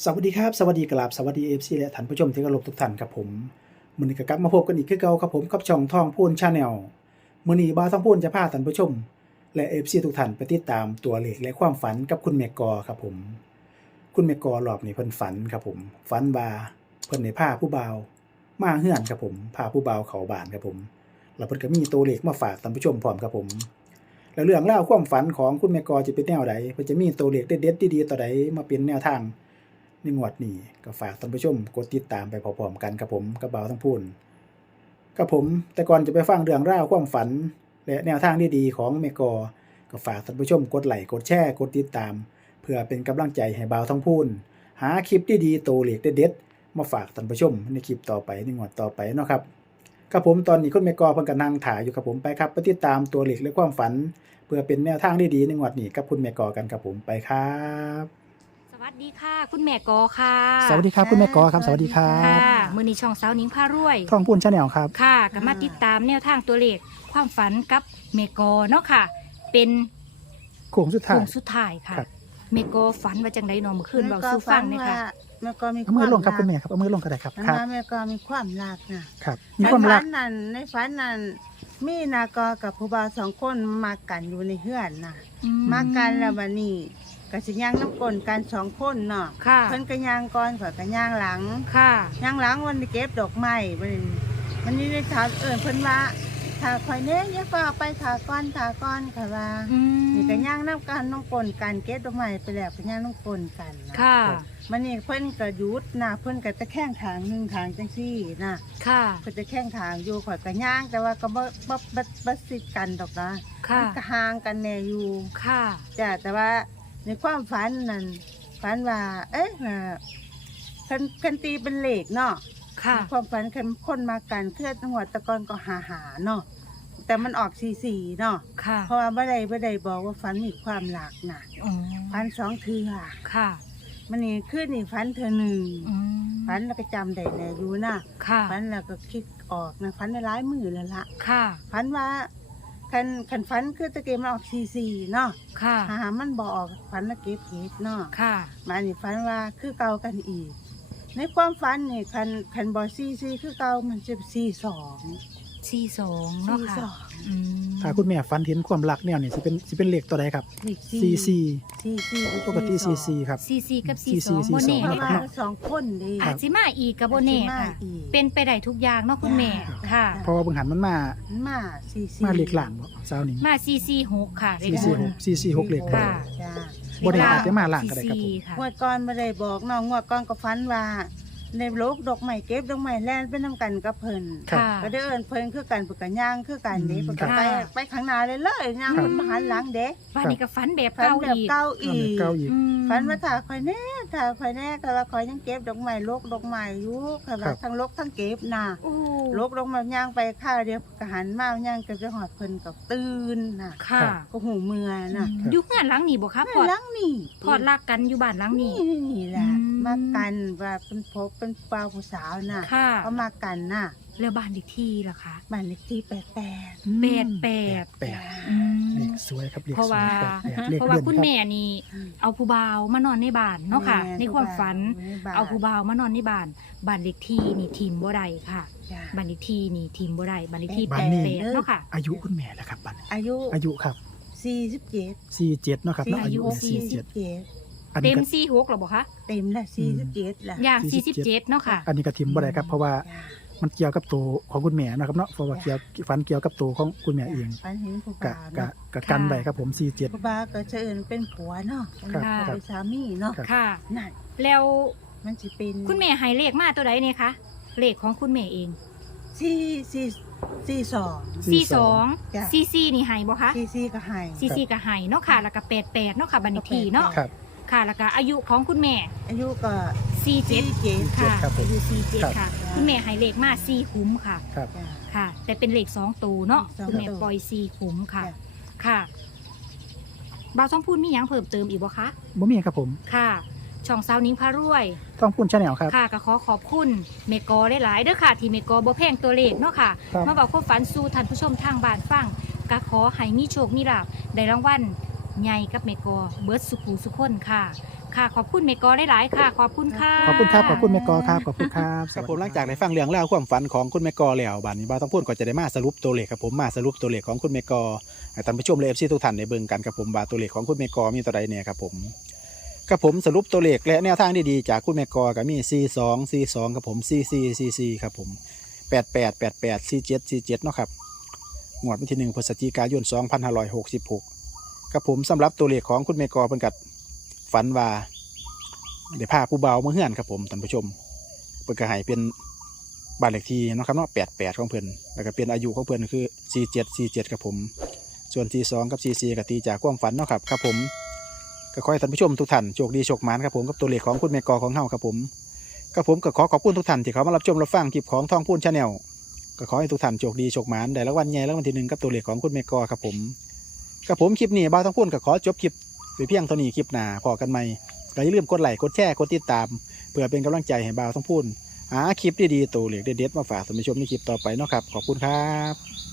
สวัสดีครับสวัสดีกราบสวัสดีเอฟซีและท่านผู้ชมที่เคารพทุกท่านครับผมมือนี้ก็กลับมาพบกันอีกคือเก่าครับผมกับช่องทองพูนชาแนลมือนี้บ่าทองพูนจะพาท่านผู้ชม และเอฟซีทุกท่านไปติดตามตัวเลขและความฝันกับคุณแม่กอครับผม คุณแม่กอรอบนี้เพิ่นฝันครับผมฝันว่าเพิ่นได้าผู้เบามาเฮือนครับผมพาผู้เบาเขาบานครับผมแล้วเพิ่นก็มีตัวเลขมาฝากท่านผู้ชมพร้อมครับผมแล้วเรื่องราความฝันของคุณแม่กอจะเป็นแนวใดเพิ่นจะมีตัวเลขเด็ดๆดีๆต่อใดมาเป็นแนวทาง ในงวดนี้ก็ฝากท่านผู้ชมกดติดตามไปพร้อมๆกันครับผมกับเบาทั้งพูนกับผมแต่ก่อนจะไปฟังเรื่องราวความฝัน และแนวทางดีๆของเมกอก็ฝากท่านผู้ชมกดไลค์กดแชร์กดติดตาม เพื่อเป็นกำลังใจให้เบาวทั้งพูนหาคลิปดีๆโตวเลขเด็ดๆมาฝากท่านผู้ชมในคลิปต่อไปในงวดต่อไปเนาะครับครับผมตอนนี้คุณเมกอเพิ่งกำลังถ่ายอยู่ครับผมไปครับไปติดตามตัวเหลขและความฝัน เพื่อเป็นแนวทางดีๆในงวดนี้กับคุณเมกอกันครับผมไปครับ วัสดีค่ะ คุณแม่กอค่ะสวัสดีครับคุณแม่กอครับสวัสดีครัค่ะบมือนี้ช่องสาวหนิงพารวยทองพูนชาแนลครับค่ะก็มาติดตามแนวทางตัวเลขความฝันกับเมกอเนาะค่ะ เป็นโค้งสุดท้าโค้ยงสุดท้ายค่ะครับเมกอฝันว่าจังไดเนอเมื่อคืนเบาสู่ฟังเลยค่ะ แม่ก็มีเอามือลงครับวาคุณแม่ครับเอามือลงก็ได้ครับรักครับนะแม่ก็มีความรักนะครับ มีความรัก ในฝันนั้นในฝันนั้นมีนากอกับผู้บ่าวสองคนมากันอยู่ในเฮือนน่ะ อืมากันแล้วบัดนี้ ก็สิย่างน้ำกลนกันสองคนเนาะค่ะ เพิ่นก็ย่างก่อนข่อยก็ย่างหลังค่ะ ย่างหลังวันนี้เก็บดอกไม้บัดนี้มันนี่ได้ถามเอิ้นเพิ่นว่าถ้าข่อยเนี้ยอย่าฟ้าเอาไปถาก้อนถาก้อนค่ะว่าอืมนี่ก็ย่างน้ำกันน้องกลนกันเก็บดอกไม้ไปแล้วก็ย่างน้องกลนกันนะค่ะ มันนี่เพิ่นก็หยุดนะเพิ่นก็จะแข้งทางหนึ่งทางจังซี่นะค่ะ เพิ่นจะแข้งทางอยู่ข่อยก็ย่างแต่ว่าก็บ่บ่บ่บ่สิดกันดอกนะค่ะ มันก็ห่างกันแน่อยู่ ค่ะ จ้ะแต่ว่า ในความฝันนั่นฝันว่า เอ๊ะน่ะคันคันตีเป็นเหล็กเนาะค่ะ ในความฝันคันคนมากันเคลื่อนหัวตะกอนก็หาหาเนาะแต่มันออกสีสีเนาะค่ะเพราะว่าบ่ได้บ่ได้บอกว่าฝันมีความหลากน่ะอ๋อฝันสองเทื่อค่ะมันนี่ขึ้นนี่ฝันเทื่อหนึ่งอืมฝันแล้วก็จำได้แน่อยู่นะค่ะฝันแล้วก็คิดออกนะฝันได้หลายมือแล้วละค่ะ ฝันว่า คันคันฝันคือตะเกียบมันออกซีซีเนาะค่ะ หามันบออกฝันแล้วเก็บเห็ดเนาะค่ะมานี่ฝันว่าคือเก่ากันอีก ในความฝันนี่คันคันบอซีซีคือเก่ามันจะซีสอง สี่สองเนาะซีสค่ะองอืมถ้าคุณแม่ฝันเห็นความรักแนวนี้สิเป็นสิเป็นเลขตัวใดครับเลขซีซีซีซีปกติซีซีครับซีซีกับซีซีสองซีโบเน่เพคราะบว่าค่ะสองคนเดีอาจสิมาอีกกับโบเน่ค่ะเป็นไปได้ทุกอย่างเนาะคุณแม่ค่ะ เพราะว่าเบิ่งหันมันมามาซีซีมาเลขหลังบ่สาวนี้มาซีซีหกค่ะซีซีหกซีซีหกเลขค่ะจ้าบ่ได้อาจจะมาหลังก็ได้ครับผมซีค่ะงวดก่อนไม่ได้บอกน้องงวดก่อนก็ฝันว่า ในโลกดอกไม้เก็บดอกไม้แล่นไปนำกันกับเพิ่นครับ ค่ะ ก็ได้เอิ้นเพิ่นคือกันเพิ่นก็ย่างคือกันเด้อืมเพิ่นก็ไปครับ ไปข้างหน้าเลยเลยย่างครับ มาหันหลังเด้วันนี้ก็ฝันแบบฝันเก่าแบบอีกเก่าเอาอีเลขกเก้าอีก อืม ฝันว่าถ้าข่อยแน่ ถ้าข่อยแน่ก็ว่าข่อยยังเก็บดอกไม้โลกดอกไม้อยู่ค่ะครัว่าบทั้งโลกทั้งเก็บน่ะโอ้โลกดอกไม้ย่างไปข้าวเดียวก็หันมาย่างก็จะหอดเพิ่นก็ตื่นน่ะ ค่ะก็หูเมื่อน่ะครับอยู่งานหลังนี้บ่คะพอดหลังนี่พอดรักกันอยู่บ้านหลังนี่ นี้นี่แหละอืม มากันว่าเป็นพบเป็นเปล่าวผู้สาวน่ะค่ะ เขามากันน่ะ แล้วบ้านอีกที่ล่ะคะบ้านเลขที่แปดแปดแปดแปดแปดอืมเลขสวยครับเลขเพราะสวยว่าแปดแปดเลขเพราะเด่ว่านคุณครับแม่นี่เอาผู้บ่าวมานอนในบ้านเนาะค่ะแม่ในความฝันบ้นเอาผู้บ่าวมานอนในบ้านบ้านเลขที่นี่ทีมบ่ได้ค่ะจ้ะ บ้านเลขที่นี่ทีมบ่ได้บ้านเลขที่บ้าแปนดนี้แปดเนาะค่ะ อายุคุณแม่แล้วครับบัดนี้อายุอายุครับสี่สิบเจ็ด47เนาะครับเนาะอายุสี่สี่สิ47บเจ็ดอันเต็นี้มก็สี่หกหรอบ่คะเต็มละสี่สิบเจ็ดละอย่างสี่สี่สิสิบบเจ็เจ็ดดเนาะค่ะ อันนี้ก็ทิมบ่ได้ครับเพราะว่าจ้ะ มันเกี่ยวกับตัวของคุณแม่นะครับเนาะเพราะว่าเกี่ยวฝันเกี่ยวกับตัวของคุณแม่เองฝันเห็นผู้กะบ่าวกะเนาะกะกันไว้ครับผม47ผู้บ่าวก็เชิญเป็นผัวเนาะครับเป็นสามีเนาะครับ ค่ะ นั่นแล้วมันจะเป็นคุณแม่ให้เลขมาตัวใดเนี่ยคะเลขของคุณแม่เองสี่สี่สี่สอง สี่สองจ้ะ สี่สี่นี่ให้บ่คะสี่สี่ก็ให้สี่สี่ก็ให้เนาะค่ะแล้วก็แปดแปดเนาะค่ะบันทึกทีเนาะครับ ค่ะแล้วก็อายุของคุณแม่อายุก็ สี่เจ็ดเจ็ด ค่ะครับผมอายุสี่เจ็ดครับ ค่ะ คุณแม่ให้เลขมาสี่คุ้มค่ะ ครับ จ้ะ ค่ะ แต่เป็นเลขสองตัวเนาะสองตัวคุณแม่ปล่อยสี่คุ้มค่ะ จ้ะ ค่ะบ่าวต้องพูดมีหยังเพิ่มเติมอีกบ่คะ บ่มีครับผมค่ะ ช่องสาวนิ้งพารวย ต้องพูนชาแนลครับ ค่ะก็ขอขอบคุณเมกอหลายๆเด้อค่ะ ที่เมกอบ่แพงตัวเลขเนาะค่ะ ครับ มาบอกความฝันสู่ท่านผู้ชมทางบ้านฟังก็ขอให้มีโชคมีลาภได้รางวัล ใหญ่กับเมกอเบิร์ดสุขูสุคนค่ะ ค่ะขอบคุณเมกอหลายๆค่ะ ขอบคุณค่ะขอบคุณครับขอบคุณแม่กอครับขอบคุณครับครับผมหลังจากได้ฟังเรื่องเล่าวความฝันของคุณแม่กอแล้วบัดนี้บ่าวต้องพูดก็จะได้มาสรุปตัวเลขครับผมมาสรุปตัวเลขของคุณแม่กอให้ท่านผู้ชมและ FC ทุกท่านได้เบิ่งกันครับผมว่าตัวเลขของคุณแม่กอมีตัวใดเนี่ยครับผมครับผมสรุปตัวเลขและแนวทางดีๆจากคุณแม่กอก็มี42 42ครับผม44 44ครับผม 88 88 47 47เนาะครับงวดวันที่1พฤศจิกายน2566 ครับผมสำหรับตัวเลขของคุณแม่กอเพิ่นกัดฝันว่าเดี๋ยวพาผู้เบาวมาเฮือนครับผมท่านผู้ชมเพิ่นก็ให้เป็นบ้านเลขที่นะครับเนาะแปดแปดของเพิ่อนแล้วก็เป็นอายุของเพิ่อนคือสี่เจ็ดสี่เจ็ดครับผม ส่วนที่สองกับสี่สี่ก็ตีจากความฝันเนาะครับครับผมก็ขอให้ท่านผู้ชมทุกท่านโชคดีโชคหมานครับผมกับตัวเลขของคุณแม่กอของเฮาครับผมครับผมก็ขอขอบคุณทุกท่านที่เขามารับชมรับฟังคลิปของทองพูนชาแนลก็ขอให้ทุกท่านโชคดีโชคหมานได้รางวัลใหญ่รางวัลที่หนึ่งกับตัวเลขของคุณแม่กอครับผม กับผมคลิปนี้บ้าท่องพุ่นก็ขอจบคลิปไปเพียงเท่านี้คลิปหน้าพอกันใหม่ก็อย่าลืมกดไลค์กดแชร์กดติดตาม เพื่อเป็นกำลังใจให้บ่าวต้องพุ่นหาคลิปดีๆตัวเหล็กเด็ดๆมาฝากสมานผู้ชมในคลิปต่อไปเนาะครับ ขอบคุณครับ